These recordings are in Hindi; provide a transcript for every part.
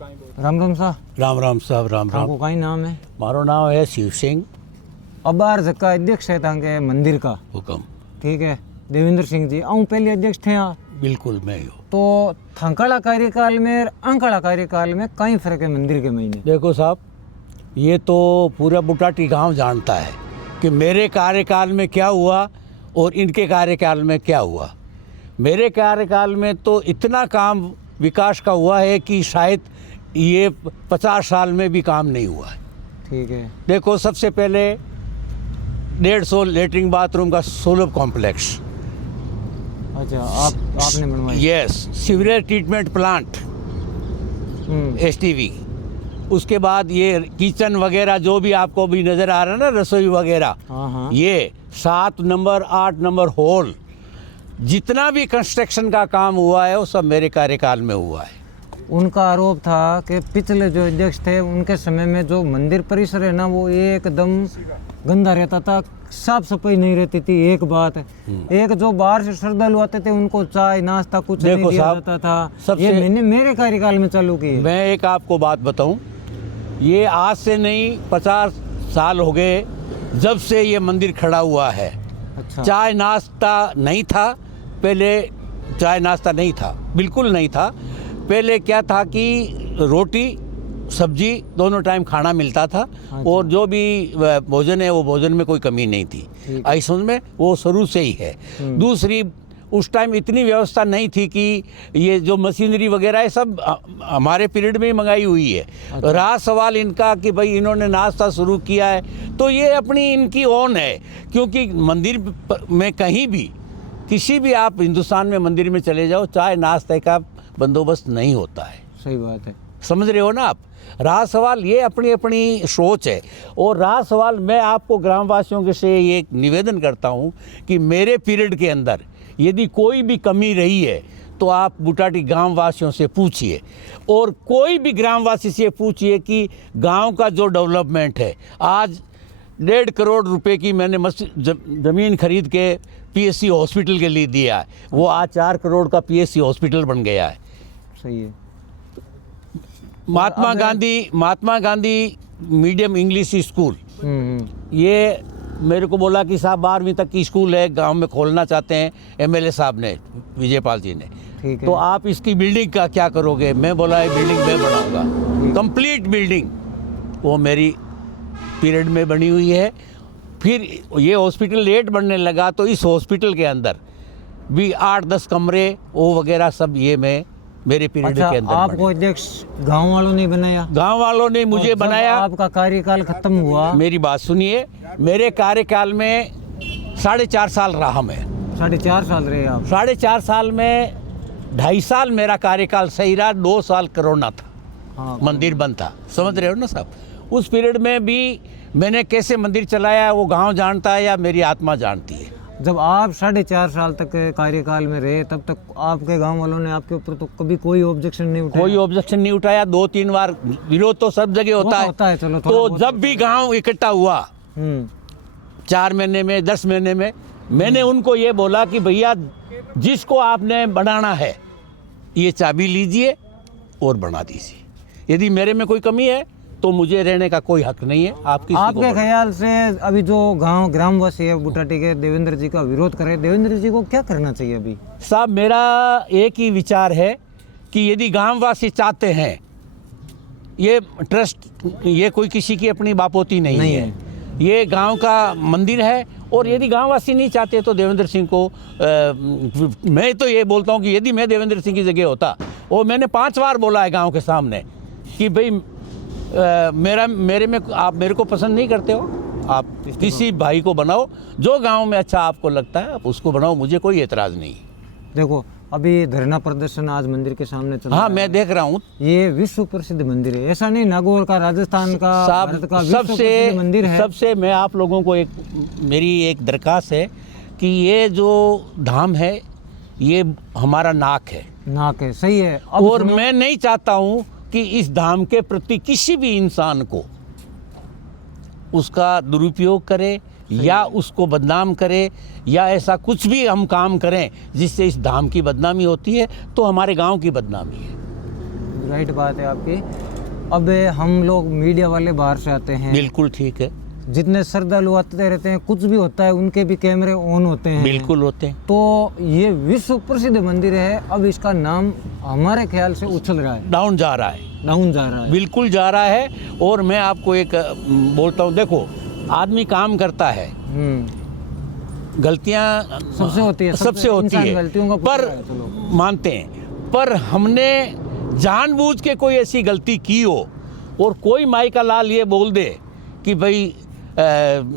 राम राम साहब। राम राम साहब राम राम। आपको कई नाम है? मारो नाम है शिव सिंह। अबार जका अध्यक्ष है तांके मंदिर का। हुक्म। ठीक है, देवेंद्र सिंह जी आऊँ पहले अध्यक्ष थे यहाँ। बिल्कुल मैं हूँ। तो थंकाड़ा कार्यकाल में और अंकाड़ा कार्यकाल में कई फर्क है मंदिर के महीने? देखो साहब, ये तो पूरा बुटाटी गांव जानता है कि मेरे कार्यकाल में क्या हुआ और इनके कार्यकाल में क्या हुआ। मेरे कार्यकाल में तो इतना काम विकास का हुआ है कि शायद ये 50 साल में भी काम नहीं हुआ है। ठीक है। देखो, सबसे पहले 150 लेटरिन बाथरूम का सोलर कॉम्प्लेक्स। अच्छा, आपने बनवाया? Yes, sewerage treatment plant STV। उसके बाद ये किचन वगैरह जो भी आपको भी नज़र आ रहा है ना, रसोई वगैरह, हाँ हाँ। ये 7 नंबर 8 नंबर हॉल, जितना भी कंस्ट्रक्शन का काम हुआ है वो सब मेरे कार्यकाल में हुआ है। उनका आरोप था कि पिछले जो अध्यक्ष थे उनके समय में जो मंदिर परिसर है ना वो एकदम गंदा रहता था, साफ सफाई नहीं रहती थी। एक बात है, एक जो बाहर से श्रद्धालु आते थे उनको चाय नाश्ता कुछ नहीं दिया जाता था। ये मैंने मेरे कार्यकाल में चालू की है। मैं एक आपको बात बताऊं, ये आज से नहीं 50 साल हो गए जब से ये मंदिर खड़ा हुआ है। अच्छा। चाय नाश्ता नहीं था पहले, चाय नाश्ता नहीं था, बिल्कुल नहीं था। पहले क्या था कि रोटी सब्जी दोनों टाइम खाना मिलता था। हाँ, और जो भी भोजन है वो भोजन में कोई कमी नहीं थी। ऐसा में वो शुरू से ही है। दूसरी, उस टाइम इतनी व्यवस्था नहीं थी कि ये जो मशीनरी वगैरह है सब हमारे पीरियड में ही मंगाई हुई है। अच्छा। रहा सवाल इनका कि भाई इन्होंने नाश्ता शुरू किया है तो ये अपनी इनकी ओन है, क्योंकि मंदिर में कहीं भी किसी भी आप हिंदुस्तान में मंदिर में चले जाओ, चाय नाश्ते का बंदोबस्त नहीं होता है। सही बात है, समझ रहे हो ना आप। रहा सवाल, ये अपनी अपनी सोच है। और रहा सवाल, मैं आपको ग्रामवासियों के से ये निवेदन करता हूँ कि मेरे पीरियड के अंदर यदि कोई भी कमी रही है तो आप बुटाटी गांव वासियों से पूछिए, और कोई भी ग्रामवासी से पूछिए कि गांव का जो डेवलपमेंट है। आज 1.5 करोड़ रुपए की मैंने ज़मीन खरीद के PSC हॉस्पिटल के लिए दिया है, वो आज 4 करोड़ का PSC हॉस्पिटल बन गया है। सही है। Mahatma Gandhi medium English school, ये मेरे को बोला कि साहब 12वीं तक की स्कूल है, गांव में खोलना चाहते हैं MLA साहब ने, विजयपाल जी ने। ठीक है। तो आप इसकी बिल्डिंग का क्या करोगे? मैं बोला ये बिल्डिंग मैं बनाऊंगा, कंप्लीट बिल्डिंग। वो मेरी पीरियड में बनी हुई है। फिर ये हॉस्पिटल लेट बनने लगा तो इस हॉस्पिटल के अंदर भी 8-10 कमरे वो वगैरह सब ये मैं मेरे पीरियड के अंदर। आपको अध्यक्ष गांव वालों ने बनाया? गांव वालों ने मुझे बनाया। आपका कार्यकाल खत्म हुआ? मेरी बात सुनिए, मेरे कार्यकाल में 4.5 साल रहा मैं। 4.5 साल रहे आप? 4.5 साल में 2.5 साल मेरा कार्यकाल सही रहा, 2 साल कोरोना था। हाँ, मंदिर बंद था, समझ रहे हो ना साहब। उस पीरियड में भी मैंने कैसे मंदिर चलाया वो गांव जानता है या मेरी आत्मा जानती है। जब आप 4.5 साल तक कार्यकाल में रहे तब तक आपके गांव वालों ने आपके ऊपर तो कभी कोई ऑब्जेक्शन नहीं उठाया? कोई ऑब्जेक्शन नहीं उठाया। 2-3 बार विरोध तो सब जगह होता है। चलो, तो जब भी गांव इकट्ठा हुआ 4 महीने में 10 महीने में, मैंने उनको ये बोला कि भैया जिसको आपने बनाना है ये चाबी लीजिए और बना दीजिए। यदि मेरे में कोई कमी है तो मुझे रहने का कोई हक नहीं है। आपके ख्याल से अभी जो गांव ग्रामवासी है बुटाटी के देवेंद्र जी का विरोध करे, देवेंद्र जी को क्या करना चाहिए अभी? साहब, मेरा एक ही विचार है कि यदि गांववासी चाहते हैं, ये ट्रस्ट ये कोई किसी की अपनी बापोती नहीं है, ये गांव का मंदिर है। और यदि गांववासी नहीं चाहते तो देवेंद्र सिंह को मैं तो ये बोलता हूँ कि यदि मैं देवेंद्र सिंह की जगह होता, और मैंने 5 बार बोला है गांव के सामने कि भाई मेरे में आप मेरे को पसंद नहीं करते हो, आप किसी भाई को बनाओ, जो गांव में अच्छा आपको लगता है आप उसको बनाओ, मुझे कोई एतराज़ नहीं। देखो, अभी धरना प्रदर्शन आज मंदिर के सामने चल रहा है। हाँ, मैं देख रहा हूँ। ये विश्व प्रसिद्ध मंदिर है, ऐसा नहीं नागौर का, राजस्थान का, भारत का विश्व प्रसिद्ध मंदिर है। सबसे मैं आप लोगों को मेरी एक दरख्वास्त है कि ये जो धाम है ये हमारा नाक है। सही है। और मैं नहीं चाहता हूँ कि इस धाम के प्रति किसी भी इंसान को उसका दुरुपयोग करे या उसको बदनाम करे या ऐसा कुछ भी हम काम करें जिससे इस धाम की बदनामी होती है तो हमारे गांव की बदनामी है। राइट बात है आपकी। अब हम लोग मीडिया वाले बाहर से आते हैं, बिल्कुल ठीक है, जितने श्रद्धालु आते रहते हैं, कुछ भी होता है उनके भी कैमरे ऑन होते हैं, बिल्कुल होते हैं। तो ये विश्व प्रसिद्ध मंदिर है, अब इसका नाम हमारे ख्याल से उछल रहा है, डाउन जा रहा है, डाउन जा रहा है, बिल्कुल जा रहा है। और मैं आपको एक बोलता हूँ, देखो आदमी काम करता है, गलतियाँ सबसे होती है, सबसे होती इंसान है, गलतियों का पुतला पर है, चलो। मानते हैं, पर हमने जानबूझ के कोई ऐसी गलती की हो और कोई माई का लाल ये बोल दे कि भाई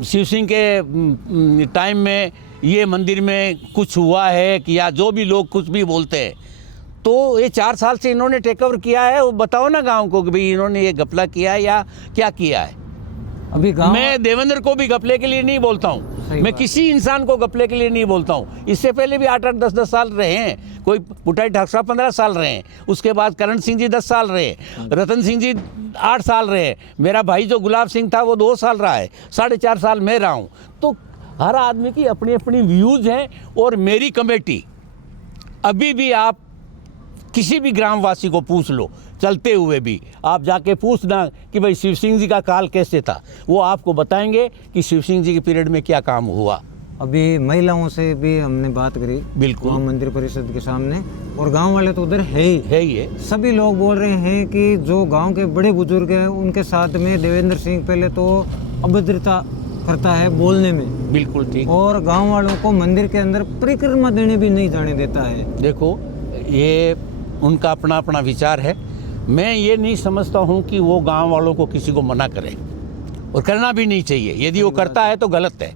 शिव सिंह के टाइम में ये मंदिर में कुछ हुआ है कि या जो भी लोग कुछ भी बोलते हैं, तो ये 4 साल से इन्होंने टेक ओवर किया है, वो बताओ ना गांव को कि भाई इन्होंने ये घपला किया है या क्या किया है। अभी गांव मैं देवेंद्र को भी घपले के लिए नहीं बोलता हूँ, मैं किसी इंसान को घपले के लिए नहीं बोलता हूँ। इससे पहले भी 8-8, 10-10 साल रहे हैं, कोई पुटाई ठाकरा 15 साल रहे हैं, उसके बाद करण सिंह जी 10 साल रहे, रतन सिंह जी 8 साल रहे, मेरा भाई जो गुलाब सिंह था वो 2 साल रहा है, 4.5 साल मैं रहा हूँ। तो हर आदमी की अपनी अपनी व्यूज़ हैं। और मेरी कमेटी अभी भी, आप किसी भी ग्रामवासी को पूछ लो, चलते हुए भी आप जाके पूछना कि भाई शिव सिंह जी का काल कैसे था, वो आपको बताएंगे कि शिव सिंह जी के पीरियड में क्या काम हुआ। अभी महिलाओं से भी हमने बात करी, बिल्कुल, वहाँ मंदिर परिषद के सामने, और गांव वाले तो उधर है ही है। सभी लोग बोल रहे हैं कि जो गांव के बड़े बुजुर्ग हैं उनके साथ में देवेंद्र सिंह पहले तो अभद्रता करता है बोलने में, बिल्कुल ठीक, और गांव वालों को मंदिर के अंदर परिक्रमा देने भी नहीं जाने देता है। देखो ये उनका अपना अपना विचार है, मैं ये नहीं समझता हूँ कि वो गांव वालों को किसी को मना करे, और करना भी नहीं चाहिए, यदि वो करता है तो गलत है।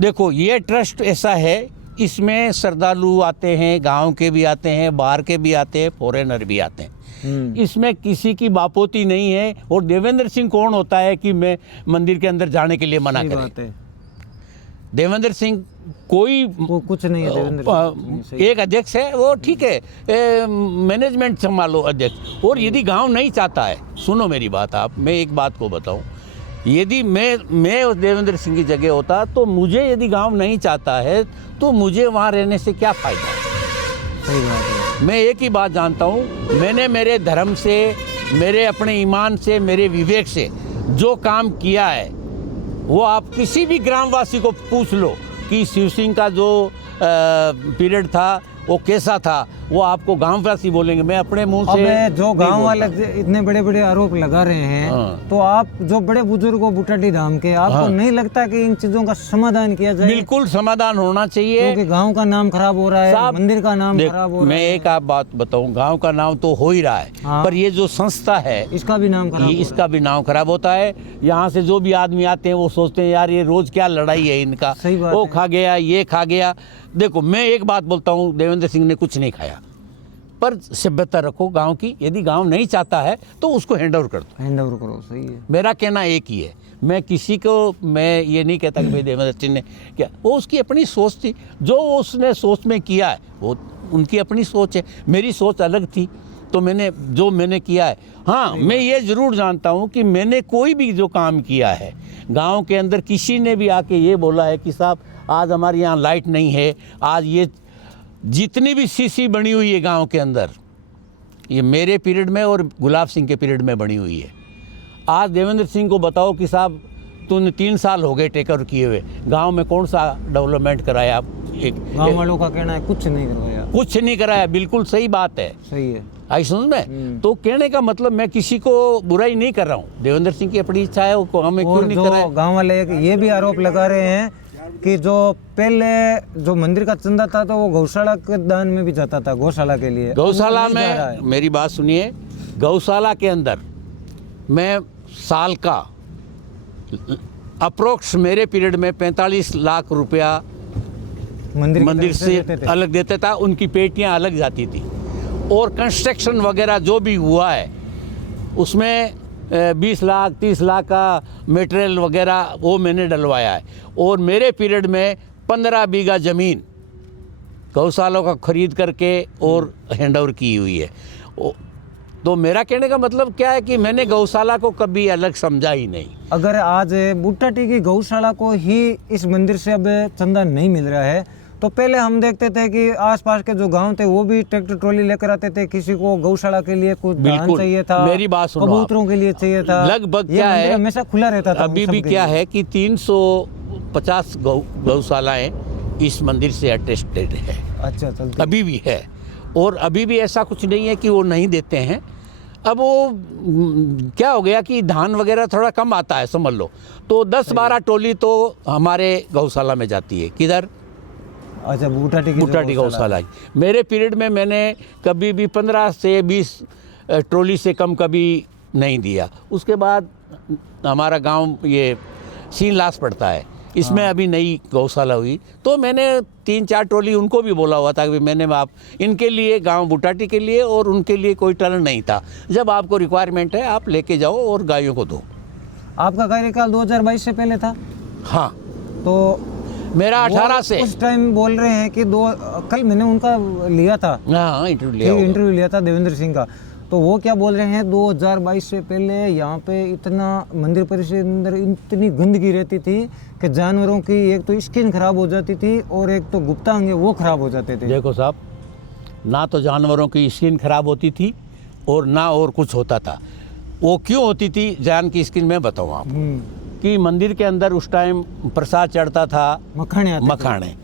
देखो ये ट्रस्ट ऐसा है, इसमें श्रद्धालु आते हैं, गांव के भी आते हैं, बाहर के भी आते हैं, फॉरेनर भी आते हैं, इसमें किसी की बापोती नहीं है। और देवेंद्र सिंह कौन होता है कि मैं मंदिर के अंदर जाने के लिए मना करे? देवेंद्र सिंह कोई वो कुछ नहीं है, देवेंद्र एक अध्यक्ष है, वो ठीक है, मैनेजमेंट संभालो अध्यक्ष। और यदि गांव नहीं चाहता है, सुनो मेरी बात, आप, मैं एक बात को बताऊं, यदि मैं उस देवेंद्र सिंह की जगह होता तो मुझे, यदि गांव नहीं चाहता है तो मुझे वहाँ रहने से क्या फ़ायदा है? सही बात है। मैं एक ही बात जानता हूँ, मैंने मेरे धर्म से, मेरे अपने ईमान से, मेरे विवेक से जो काम किया है, वो आप किसी भी ग्रामवासी को पूछ लो कि शिव सिंह का जो पीरियड था वो कैसा था, वो आपको गांववासी बोलेंगे। मैं अपने मुंह से अब जो गांव वाले इतने बड़े बड़े आरोप लगा रहे हैं, तो आप जो बड़े बुजुर्ग हो बुटाटी धाम के, आपको नहीं लगता कि इन चीजों का समाधान किया जाए? बिल्कुल समाधान होना चाहिए, क्योंकि गांव का नाम खराब हो रहा है, मंदिर का नाम खराब हो रहा है। मैं एक आप बात बताऊं, गांव का नाम तो हो ही रहा है, पर ये जो संस्था है इसका भी नाम खराब, इसका भी नाम खराब होता है। यहाँ से जो भी आदमी आते हैं वो सोचते हैं यार ये रोज क्या लड़ाई है इनका, वो खा गया, ये खा गया। देखो मैं एक बात बोलता हूँ, देवेंद्र सिंह ने कुछ नहीं खाया, पर सभ्यता रखो गांव की। यदि गांव नहीं चाहता है तो उसको हैंड ओवर कर दो, हैंड ओवर करो, सही है। मेरा कहना एक ही है, मैं किसी को, मैं ये नहीं कहता कि भाई देवेंद्र सिंह ने क्या, वो उसकी अपनी सोच थी, जो उसने सोच में किया है वो उनकी अपनी सोच है, मेरी सोच अलग थी, तो मैंने किया है। हाँ, मैं ये ज़रूर जानता हूँ कि मैंने कोई भी जो काम किया है गांव के अंदर, किसी ने भी आके ये बोला है कि साहब आज हमारे यहाँ लाइट नहीं है, आज ये जितनी भी सीसी बनी हुई है गांव के अंदर, ये मेरे पीरियड में और गुलाब सिंह के पीरियड में बनी हुई है। आज देवेंद्र सिंह को बताओ कि साहब तूने 3 साल हो गए टेक ओवर किए हुए, गांव में कौन सा डेवलपमेंट कराया आप? गांव वालों का कहना है कुछ नहीं करवाया, कुछ नहीं कराया, बिल्कुल सही बात है, सही है, आई समझ में। तो कहने का मतलब मैं किसी को बुराई नहीं कर रहा हूँ, देवेंद्र सिंह की अपनी इच्छा है, वो हमें क्यों नहीं कराया। गाँव वाले ये भी आरोप लगा रहे हैं कि जो पहले जो मंदिर का चंदा था तो वो गौशाला के दान में भी जाता था, गौशाला के लिए। गौशाला में, मेरी बात सुनिए, गौशाला के अंदर मैं साल का अप्रोक्स मेरे पीरियड में 45 लाख रुपया मंदिर से अलग देता था, उनकी पेटियां अलग जाती थी, और कंस्ट्रक्शन वगैरह जो भी हुआ है उसमें 20 लाख 30 लाख का मटेरियल वगैरह वो मैंने डलवाया है। और मेरे पीरियड में 15 बीघा ज़मीन गौशालों का खरीद करके और हैंड ओवर की हुई है। तो मेरा कहने का मतलब क्या है कि मैंने गौशाला को कभी अलग समझा ही नहीं। अगर आज बुट्टाटी की गौशाला को ही इस मंदिर से अब चंदा नहीं मिल रहा है तो पहले हम देखते थे कि आसपास के जो गांव थे वो भी ट्रैक्टर ट्रॉली लेकर आते थे, किसी को गौशाला के लिए कुछ धान बिल्कुल। चाहिए था, मेरी बात सुनो आप। कबूतरों के लिए चाहिए था। लगभग ये क्या मंदिर है, हमेशा खुला रहता था अभी उन भी सबके क्या लिए। है कि 350 गौशालाएं इस मंदिर से अटेस्टेड है, अच्छा चलते अभी भी है। और अभी भी ऐसा कुछ नहीं है कि वो नहीं देते हैं। अब वो क्या हो गया कि धान वगैरह थोड़ा कम आता है समझ लो, तो 10-12 टोली तो हमारे गौशाला में जाती है। किधर? अच्छा बूटाटी की जो बुटाटी गौशाला। मेरे पीरियड में मैंने कभी भी 15 से 20 ट्रॉली से कम कभी नहीं दिया। उसके बाद हमारा गांव ये सीनलास पड़ता है, इसमें अभी नई गौशाला हुई, तो मैंने 3-4 ट्रॉली उनको भी बोला हुआ था कि मैंने आप इनके लिए गांव बुटाटी के लिए और उनके लिए कोई टर्न नहीं था। जब आपको रिक्वायरमेंट है आप लेके जाओ और गायों को दो। आपका कार्यकाल 2022 से पहले था? हाँ, तो मेरा 18 वो से। उस टाइम बोल रहे हैं कि कल मैंने उनका लिया था, हाँ, इंटरव्यू लिया था देवेंद्र सिंह का, तो वो क्या बोल रहे हैं 2022 से पहले यहाँ पे इतना मंदिर परिसर के अंदर इतनी गंदगी रहती थी कि जानवरों की एक तो स्किन खराब हो जाती थी और एक तो गुप्तांग है वो खराब हो जाते थे। देखो साहब, ना तो जानवरों की स्किन खराब होती थी और ना और कुछ होता था। वो क्यों होती थी जान की स्किन में बताऊँ आप कि मंदिर के अंदर उस टाइम प्रसाद चढ़ता था, मखाने आते थे। मखाने,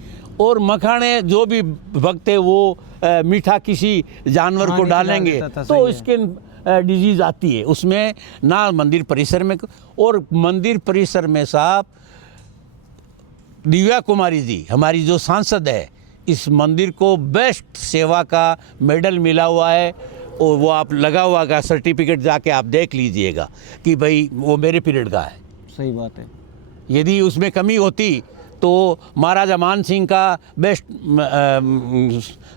और मखाने जो भी भक्त थे वो मीठा किसी जानवर को नीचे डाल डालेंगे देता था, तो सही है। स्किन डिजीज आती है उसमें। ना मंदिर परिसर में, और मंदिर परिसर में साहब दिव्या कुमारी जी हमारी जो सांसद है, इस मंदिर को बेस्ट सेवा का मेडल मिला हुआ है, और वो आप लगा हुआ का सर्टिफिकेट जाके आप देख लीजिएगा कि भाई वो मेरे पीरियड का है। सही बात है। यदि उसमें कमी होती तो महाराजा मान सिंह का बेस्ट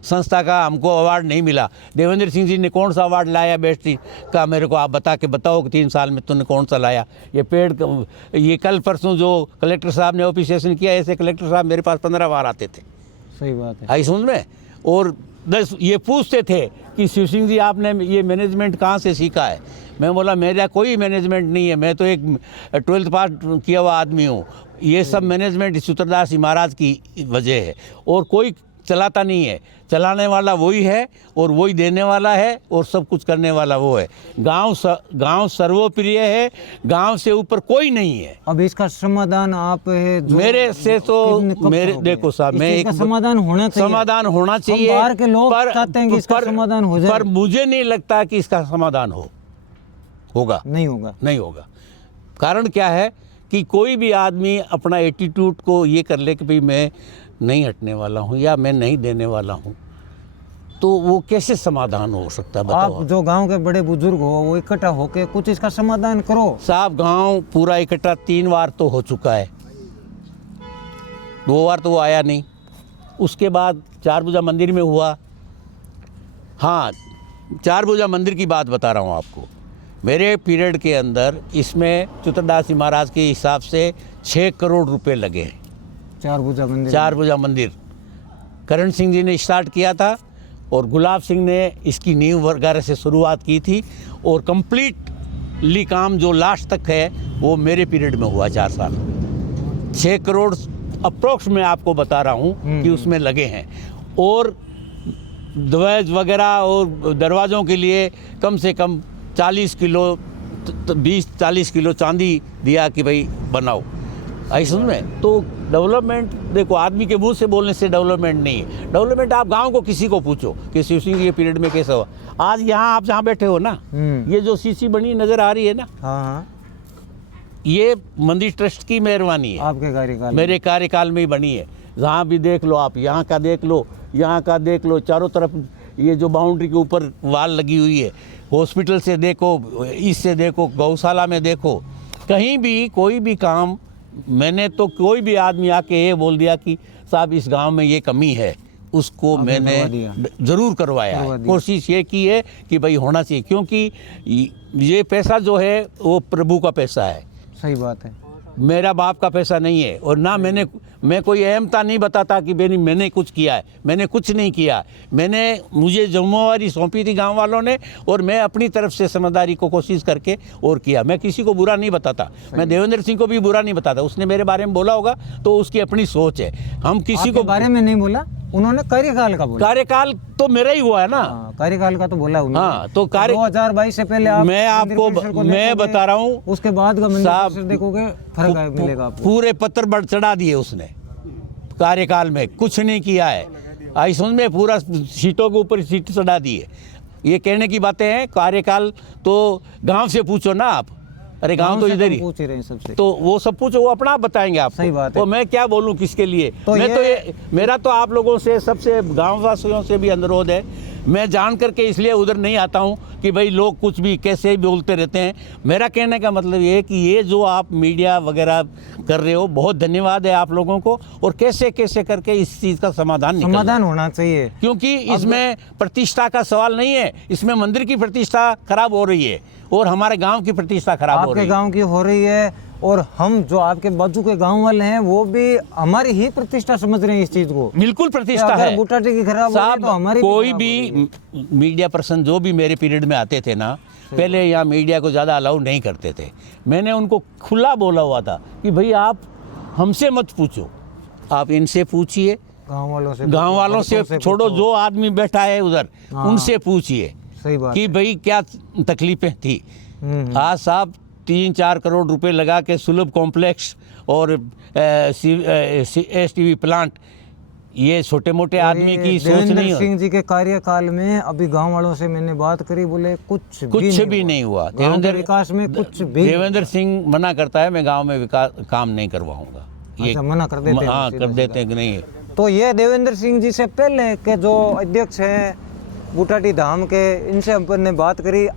संस्था का हमको अवार्ड नहीं मिला। देवेंद्र सिंह जी ने कौन सा अवार्ड लाया बेस्ट का, मेरे को आप बता के बताओ कि 3 साल में तुमने कौन सा लाया। ये ये कल परसों जो कलेक्टर साहब ने ऑफिसिएशन किया, ऐसे कलेक्टर साहब मेरे पास 15 बार आते थे। सही बात है। आई समझ में। और 10 ये पूछते थे कि शिव सिंह जी आपने ये मैनेजमेंट कहाँ से सीखा है। मैं बोला मेरा कोई मैनेजमेंट नहीं है, मैं तो एक 12th पास किया हुआ आदमी हूँ। ये सब मैनेजमेंट सूत्रदास जी महाराज की वजह है, और कोई चलाता नहीं है। चलाने वाला वही है और वही देने वाला है और सब कुछ करने वाला वो है। गांव सर्वोप्रिय है, गांव से ऊपर कोई नहीं है। अब इसका समाधान आप मेरे से तो मेरे देखो साहब, मैं एक समाधान होना चाहिए, समाधान होना चाहिए। बाहर के लोग चाहते हैं कि इसका समाधान हो जाए, पर मुझे नहीं लगता कि इसका समाधान होगा। नहीं होगा। नहीं होगा। कारण क्या है कि कोई भी आदमी अपना एटीट्यूड को ये कर ले कि भाई मैं नहीं हटने वाला हूँ या मैं नहीं देने वाला हूँ, तो वो कैसे समाधान हो सकता है बताओ। आप जो गांव के बड़े बुजुर्ग हो वो इकट्ठा होके कुछ इसका समाधान करो। साहब गांव पूरा इकट्ठा 3 बार तो हो चुका है, 2 बार तो वो आया नहीं। उसके बाद 4 भुजा मंदिर में हुआ। हाँ, 4 भुजा मंदिर की बात बता रहा हूँ आपको। मेरे पीरियड के अंदर इसमें चित्रदास जी महाराज के हिसाब से 6 करोड़ रुपए लगे हैं। 4 भुजा मंदिर। 4 भुजा मंदिर करण सिंह जी ने स्टार्ट किया था और गुलाब सिंह ने इसकी नींव वगैरह से शुरुआत की थी, और कंप्लीटली काम जो लास्ट तक है वो मेरे पीरियड में हुआ 4 साल। 6 करोड़ अप्रोक्स में आपको बता रहा हूँ कि उसमें लगे हैं। और ध्वज वगैरह और दरवाज़ों के लिए कम से कम 40 किलो 20-40 किलो चांदी दिया कि भाई बनाओ। ऐसा में तो डेवलपमेंट देखो, आदमी के मुंह से बोलने से डेवलपमेंट नहीं है। डेवलपमेंट आप गांव को किसी को पूछो कि शिव सिंह के पीरियड में कैसा हुआ। आज यहाँ आप जहाँ बैठे हो ना, ये जो सीसी बनी नजर आ रही है ना, हाँ, ये मंदिर ट्रस्ट की मेहरबानी है। आपके कार्यकाल मेरे कार्यकाल में ही बनी है। जहाँ भी देख लो आप, यहाँ का देख लो, यहाँ का देख लो, चारों तरफ ये जो बाउंड्री के ऊपर वाल लगी हुई है, हॉस्पिटल से देखो, इससे देखो, गौशाला में देखो, कहीं भी कोई भी काम, मैंने तो कोई भी आदमी आके ये बोल दिया कि साहब इस गांव में ये कमी है, उसको मैंने ज़रूर करवाया है। कोशिश ये की है कि भाई होना चाहिए, क्योंकि ये पैसा जो है वो प्रभु का पैसा है। सही बात है। मेरा बाप का पैसा नहीं है, और ना मैं कोई अहमता नहीं बताता कि मैंने कुछ किया है। मैंने कुछ नहीं किया। मुझे जिम्मेवारी सौंपी थी गांव वालों ने, और मैं अपनी तरफ से समझदारी को कोशिश करके और किया। मैं किसी को बुरा नहीं बताता, मैं देवेंद्र सिंह को भी बुरा नहीं बताता। उसने मेरे बारे में बोला होगा तो उसकी अपनी सोच है। हम किसी को बारे में नहीं बोला, उन्होंने कार्यकाल का बोला। कार्यकाल तो मेरा ही हुआ है ना। कार्यकाल का तो बोला उन्होंने। हाँ, तो 2022 से पहले आप मैं आपको मैं बता रहा हूँ, उसके बाद का मंदिर साहब, परिसर देखोगे फर्क मिलेगा आपको। पूरे पत्थर बढ़ चढ़ा दिए उसने कार्यकाल में, कुछ नहीं किया है। आई समझ में, पूरा सीटों के ऊपर सीट चढ़ा दिए। ये कहने की बातें हैं। कार्यकाल तो गांव से पूछो ना आप। अरे गांव तो इधर ही पूछ ही रहे हैं सबसे। तो वो सब पूछो, वो अपना आप बताएंगे आपको। सही बात है। तो मैं क्या बोलूं किसके लिए। तो मेरा तो आप लोगों से, सबसे गांव वासियों से भी अनुरोध है। मैं जान करके इसलिए उधर नहीं आता हूं कि भाई लोग कुछ भी कैसे भी बोलते रहते हैं। मेरा कहने का मतलब ये है कि ये जो आप मीडिया वगैरह कर रहे हो, बहुत धन्यवाद है आप लोगों को। और कैसे कैसे करके इस चीज़ का समाधान होना चाहिए, क्योंकि इसमें प्रतिष्ठा का सवाल नहीं है। इसमें मंदिर की प्रतिष्ठा खराब हो रही है और हमारे गांव की प्रतिष्ठा खराब हो रही है। आपके गांव की हो रही है, और हम जो आपके बाजू के गांव वाले हैं वो भी हमारी ही प्रतिष्ठा समझ रहे हैं इस चीज को। बिल्कुल प्रतिष्ठा है। बूटाटी की खराब हो रही तो हमारी कोई भी मीडिया पर्सन जो भी मेरे पीरियड में आते थे ना, पहले यहाँ मीडिया को ज़्यादा अलाउ नहीं करते थे। मैंने उनको खुला बोला हुआ था कि भाई आप हमसे मत पूछो, आप इनसे पूछिए, गांव वालों से छोड़ो, जो आदमी बैठा है उधर उनसे पूछिए। सही बात कि भाई क्या तकलीफें थी। आज साहब 3-4 करोड़ रुपए लगा के सुलभ कॉम्प्लेक्स और STV प्लांट, ये छोटे मोटे आदमी की सोच नहीं। देवेंद्र सिंह जी के कार्यकाल में अभी गांव वालों से मैंने बात करी, बोले कुछ भी नहीं हुआ। विकास में कुछ भी। देवेंद्र सिंह मना करता है, मैं गांव में विकास काम नहीं करवाऊंगा। ये मना कर देते हैं। हाँ, कर देते हैं कि नहीं। तो ये देवेंद्र सिंह जी से पहले के जो अध्यक्ष हैं बूटाटी धाम के, इनसे अपन ने बात करी।